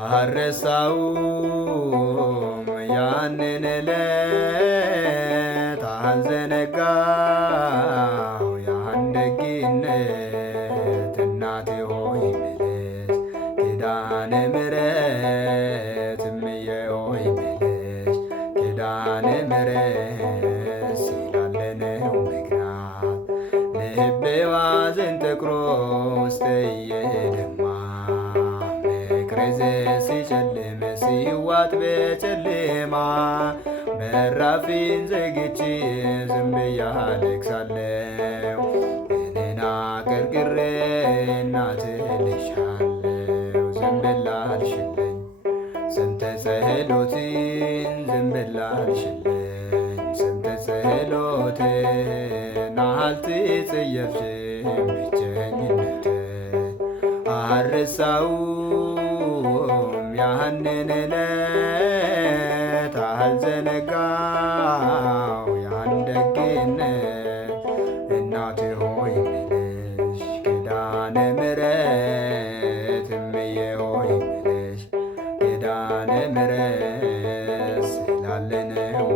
አልረሳውም ያንን ዕለት አልዘነጋው ያን ደግነት እናቴ ሆይ መለስ ኪዳነ ምሕረት እምዬ ሆይ መለስ ኪዳነ ምሕረት ስላለነው ምክንያት ልቤ ባዘን ጠቁሮ ውስጥዬ ደማ መቅረዜ ሲጨልም ሲዋጥ በጨለማ በራፊን ዘግቼ ዝም ብዬ አለቅሳለሁ። እኔን አቀርቅሬ እናት እልሻለሁ ዝም ብላ አልሽልኝ ስንተ ጸሎቴን ዝም ብላ አልሽልኝ ስንተ ጸሎቴን አልተጸየፍሽም ብቸኝነቴን አልረሳውም ያንን ዕለት አልዘነጋው ያን ደግነት እናቴ ሆይ ነሽ ኪዳነ ምሕረት እምዬ ሆይ ነሽ ኪዳነ ምሕረት ስላለነው